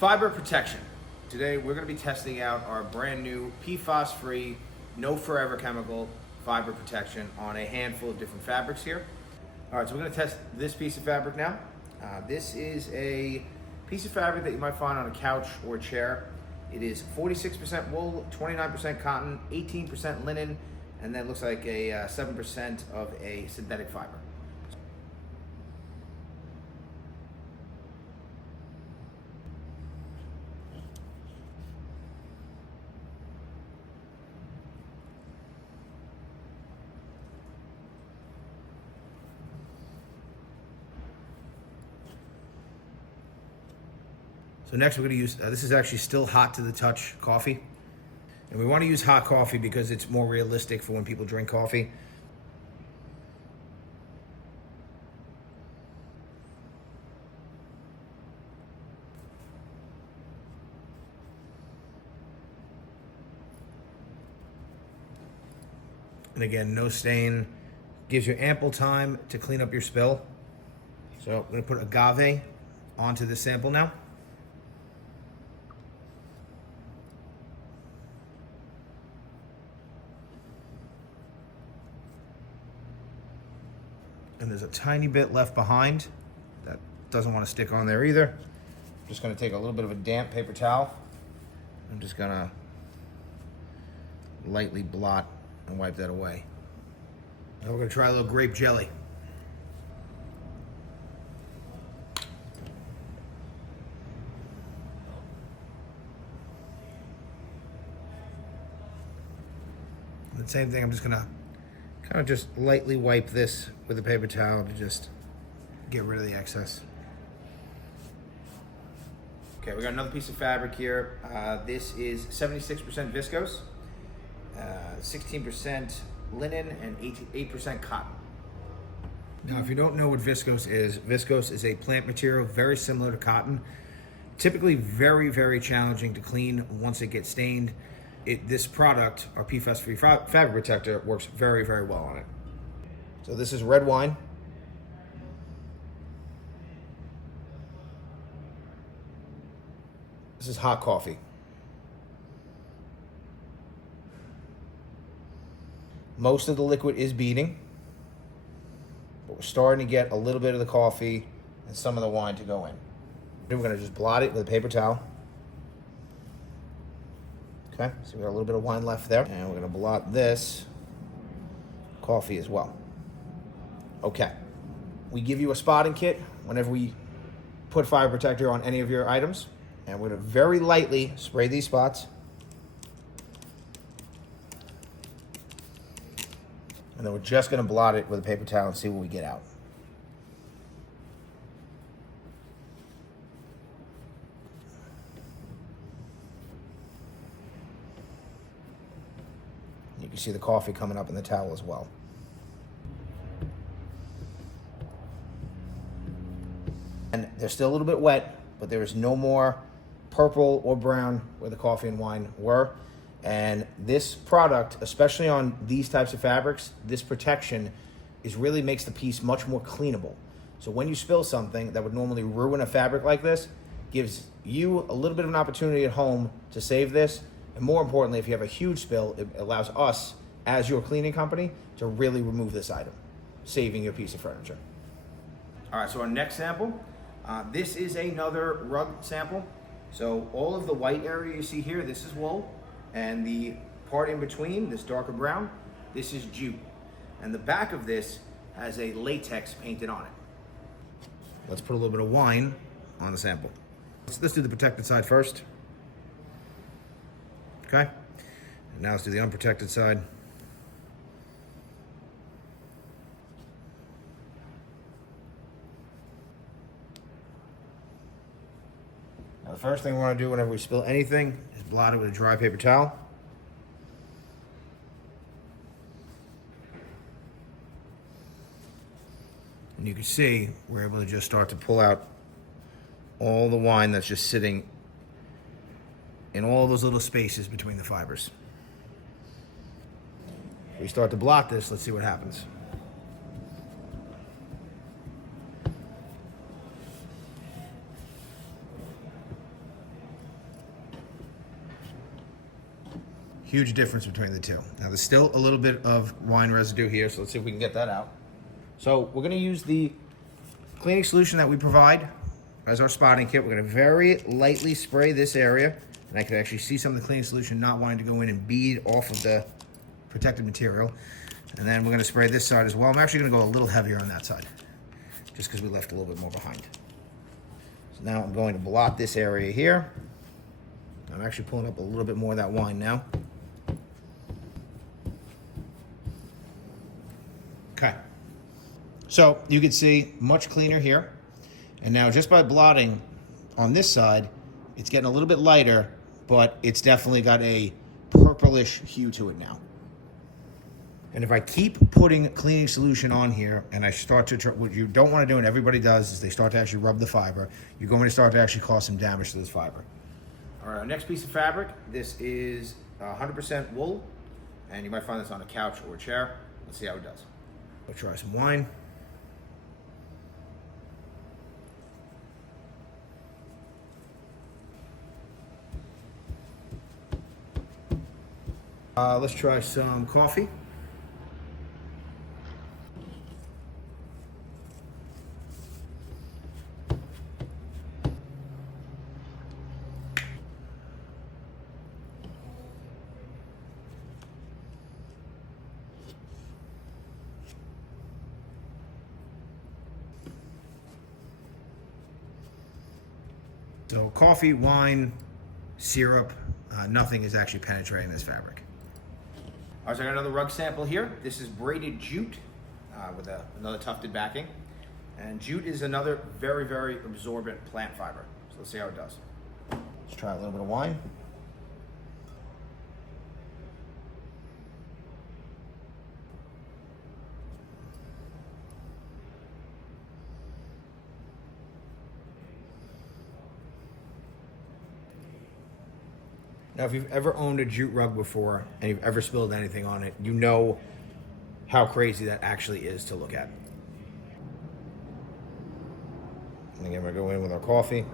Fiber protection. Today we're going to be testing out our brand new PFAS-free, no forever chemical fiber protection on a handful of different fabrics here. All right, so we're going to test this piece of fabric now. This is a piece of fabric that you might find on a couch or a chair. It is 46% wool, 29% cotton, 18% linen, and then looks like a 7% of a synthetic fiber. So next we're going to use, this is actually still hot to the touch coffee. And we want to use hot coffee because it's more realistic for when people drink coffee. And again, no stain. Gives you ample time to clean up your spill. So I'm going to put agave onto this sample now. And there's a tiny bit left behind that doesn't want to stick on there either. I'm just going to take a little bit of a damp paper towel. I'm just going to lightly blot and wipe that away. Now we're going to try a little grape jelly. And the same thing, I'm just going to kind of just lightly wipe this with a paper towel to just get rid of the excess. Okay, we got another piece of fabric here. This is 76% viscose, 16% linen, and 8% cotton. Now, if you don't know what viscose is a plant material very similar to cotton. Typically very, very challenging to clean once it gets stained. This product, our PFAS-Free Fiber Protector, works very, very well on it. So this is red wine. This is hot coffee. Most of the liquid is beading, but we're starting to get a little bit of the coffee and some of the wine to go in. Then we're going to just blot it with a paper towel. Okay, so we got a little bit of wine left there, and we're going to blot this coffee as well. Okay, we give you a spotting kit whenever we put fire protector on any of your items, and we're going to very lightly spray these spots. And then we're just going to blot it with a paper towel and see what we get out. You can see the coffee coming up in the towel as well. And they're still a little bit wet, but there is no more purple or brown where the coffee and wine were. And this product, especially on these types of fabrics, this protection really makes the piece much more cleanable. So when you spill something that would normally ruin a fabric like this, gives you a little bit of an opportunity at home to save this. And more importantly, if you have a huge spill, it allows us, as your cleaning company, to really remove this item, saving your piece of furniture. All right, so our next sample, this is another rug sample. So all of the white area you see here, this is wool. And the part in between, this darker brown, this is jute. And the back of this has a latex painted on it. Let's put a little bit of wine on the sample. Let's do the protected side first. Okay, and now let's do the unprotected side. Now the first thing we want to do whenever we spill anything is blot it with a dry paper towel. And you can see we're able to just start to pull out all the wine that's just sitting in all those little spaces between the fibers. If we start to blot this, let's see what happens. Huge difference between the two. Now there's still a little bit of wine residue here, so let's see if we can get that out. So we're gonna use the cleaning solution that we provide as our spotting kit. We're gonna very lightly spray this area, and I can actually see some of the cleaning solution not wanting to go in and bead off of the protective material. And then we're gonna spray this side as well. I'm actually gonna go a little heavier on that side, just because we left a little bit more behind. So now I'm going to blot this area here. I'm actually pulling up a little bit more of that wine now. Okay. So you can see much cleaner here. And now just by blotting on this side, it's getting a little bit lighter, but it's definitely got a purplish hue to it now. And if I keep putting cleaning solution on here and I start to, what you don't want to do and everybody does is they start to actually rub the fiber, you're going to start to actually cause some damage to this fiber. All right, our next piece of fabric, this is 100% wool, and you might find this on a couch or a chair. Let's see how it does. We'll try some wine. Let's try some coffee. So coffee, wine, syrup, nothing is actually penetrating this fabric. All right, so I got another rug sample here. This is braided jute with another tufted backing. And jute is another very, very absorbent plant fiber. So let's see how it does. Let's try a little bit of wine. Now, if you've ever owned a jute rug before and you've ever spilled anything on it, you know how crazy that actually is to look at. And again, we're going to go in with our coffee.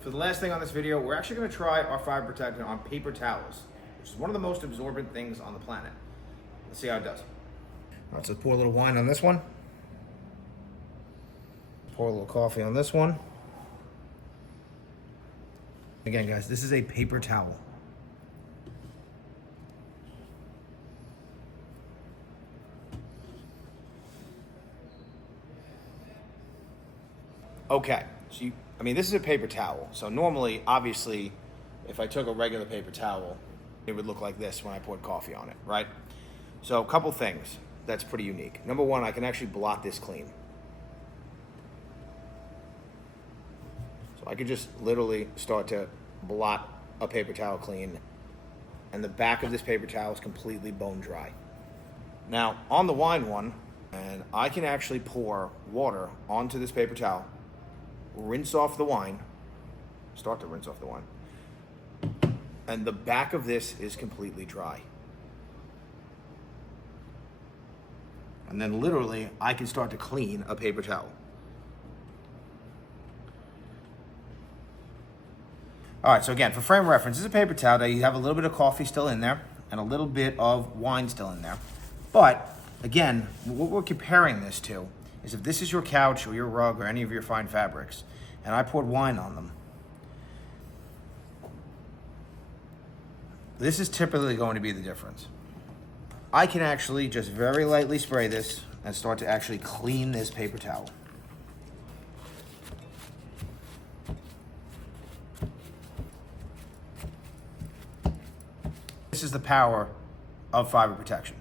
For the last thing on this video, we're actually going to try our fiber protectant on paper towels, which is one of the most absorbent things on the planet. Let's see how it does. All right, so pour a little wine on this one. Pour a little coffee on this one. Again, guys, this is a paper towel. Okay, so this is a paper towel. So normally, obviously, if I took a regular paper towel, it would look like this when I poured coffee on it, right? So a couple things that's pretty unique. Number one, I can actually blot this clean. So I could just literally start to blot a paper towel clean, and the back of this paper towel is completely bone dry. Now, on the wine one, and I can actually pour water onto this paper towel, rinse off the wine, start to rinse off the wine, and the back of this is completely dry. And then literally, I can start to clean a paper towel. All right, so again, for frame reference, this is a paper towel that you have a little bit of coffee still in there and a little bit of wine still in there. But again, what we're comparing this to is if this is your couch or your rug or any of your fine fabrics, and I poured wine on them, this is typically going to be the difference. I can actually just very lightly spray this and start to actually clean this paper towel. This is the power of fiber protection.